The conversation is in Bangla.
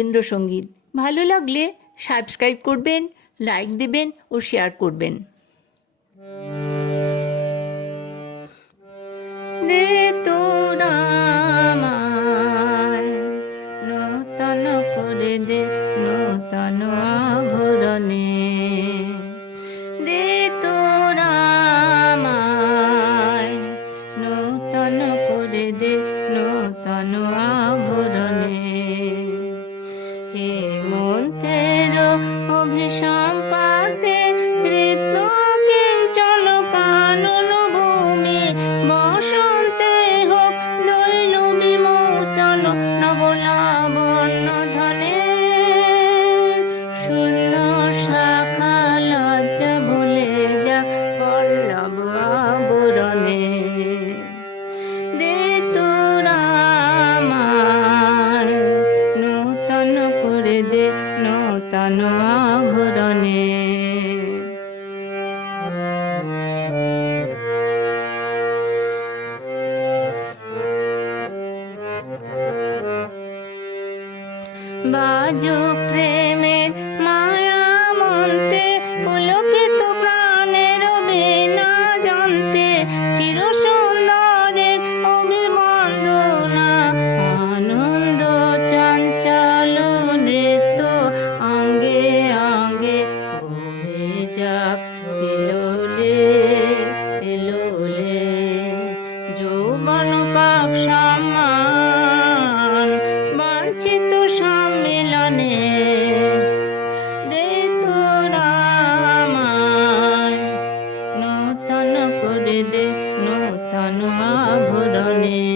রবীন্দ্রসঙ্গীত ভালো লাগলে সাবস্ক্রাইব করবেন, লাইক দেবেন ও শেয়ার করবেন। দে তোরা আমায় নূতন করে দে নূতন আভরণে, দে তোরা আমায় নূতন করে দে নূতন আভরণে। হেমন্তের অভিসম্পাতে ঋত কিঞ্চন কানন ভূমি, বসন্তে হোক দৈল বিমোচন নবলাবণ্য ধনে। শূন্য শাখা লজ্জা ভুলে যাক পল্লব আবরণে, দে তোরা আমায় নূতন করে দে নূতন আভরণে। বাজুক প্রেমের মায়া মন্ত্রে, পুলকিত প্রাণের বীণা যন্ত্রে, চির সুন্দরের অভিবন্দনা, আনন্দ চঞ্চল নৃত্য অঙ্গে অঙ্গে বহে যাক এলোলে এলোলে। যৌবন পাক সম্মান বাঞ্ছিত সম্মিলনে, দে তোরা আমায় নূতন করে দে নূতন আভরণে।